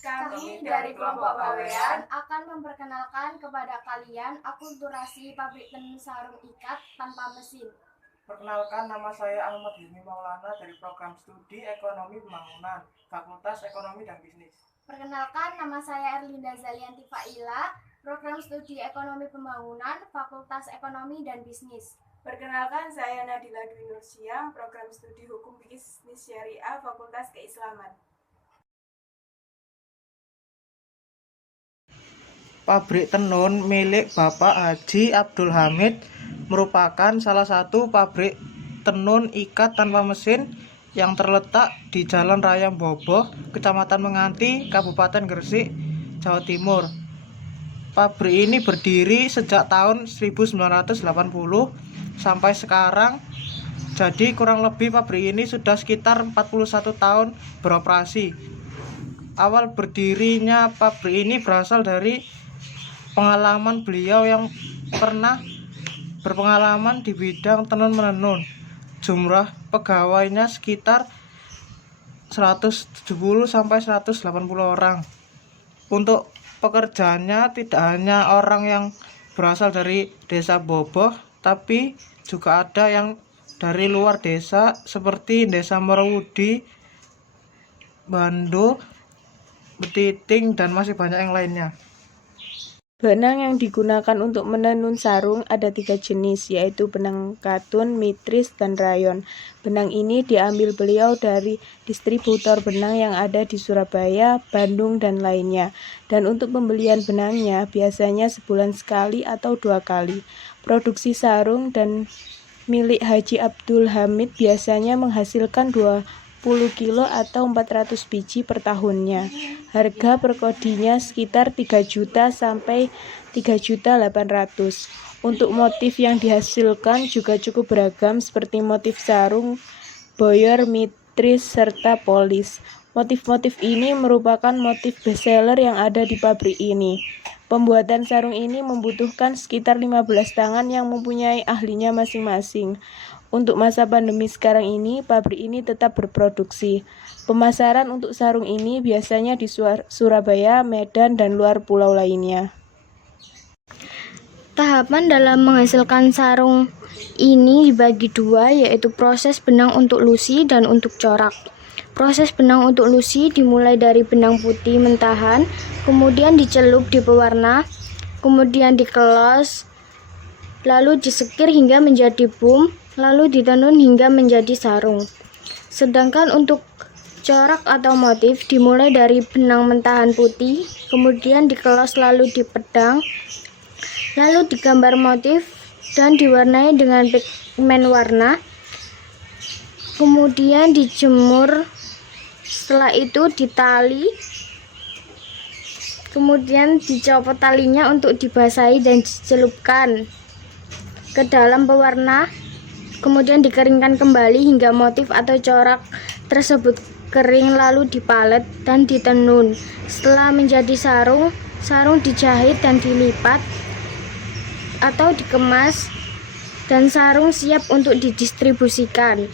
Kami dari kelompok Bawean akan memperkenalkan kepada kalian akulturasi pabrik tenun sarung ikat tanpa mesin. Perkenalkan, nama saya Ahmad Hilmi Maulana dari program studi Ekonomi Pembangunan, Fakultas Ekonomi dan Bisnis. Perkenalkan, nama saya Erlinda Zalianti Faila, program studi Ekonomi Pembangunan, Fakultas Ekonomi dan Bisnis. Perkenalkan, saya Nadila Dwi Nursia, program studi Hukum Bisnis Syariah, Fakultas Keislaman. Pabrik tenun milik Bapak Haji Abdul Hamid merupakan salah satu pabrik tenun ikat tanpa mesin yang terletak di Jalan Raya Boboh, Kecamatan Menganti, Kabupaten Gresik, Jawa Timur. Pabrik ini berdiri sejak tahun 1980 sampai sekarang. Jadi kurang lebih pabrik ini sudah sekitar 41 tahun beroperasi. Awal berdirinya pabrik ini berasal dari pengalaman beliau yang pernah berpengalaman di bidang tenun menenun. Jumlah pegawainya sekitar 170 sampai 180 orang. Untuk pekerjaannya tidak hanya orang yang berasal dari desa Boboh, tapi juga ada yang dari luar desa seperti desa Merwudi, Bando, Betiting, dan masih banyak yang lainnya. Benang yang digunakan untuk menenun sarung ada 3 jenis, yaitu benang katun, mitris, dan rayon. Benang ini diambil beliau dari distributor benang yang ada di Surabaya, Bandung, dan lainnya. Dan untuk pembelian benangnya biasanya sebulan sekali atau 2 kali. Produksi sarung dan milik Haji Abdul Hamid biasanya menghasilkan 20 kilo atau 400 biji per tahunnya. Harga per kodinya sekitar 3 juta sampai 3.800.000. Untuk motif yang dihasilkan juga cukup beragam seperti motif sarung, boyor, mitris, serta polis. Motif-motif ini merupakan motif bestseller yang ada di pabrik ini. Pembuatan sarung ini membutuhkan sekitar 15 tangan yang mempunyai ahlinya masing-masing. Untuk masa pandemi sekarang ini, pabrik ini tetap berproduksi. Pemasaran untuk sarung ini biasanya di Surabaya, Medan, dan luar pulau lainnya. Tahapan dalam menghasilkan sarung ini dibagi 2, yaitu proses benang untuk lusi dan untuk corak. Proses benang untuk lusi dimulai dari benang putih mentahan, kemudian dicelup di pewarna, kemudian dikelos, lalu disekir hingga menjadi boom, lalu ditenun hingga menjadi sarung. Sedangkan untuk corak atau motif dimulai dari benang mentahan putih, kemudian dikelos lalu dipedang, lalu digambar motif dan diwarnai dengan pigmen warna, kemudian dijemur, setelah itu ditali, kemudian dicopot talinya untuk dibasahi dan dicelupkan ke dalam pewarna, kemudian dikeringkan kembali hingga motif atau corak tersebut kering, lalu dipalet dan ditenun. Setelah menjadi sarung, sarung dijahit dan dilipat atau dikemas, dan sarung siap untuk didistribusikan.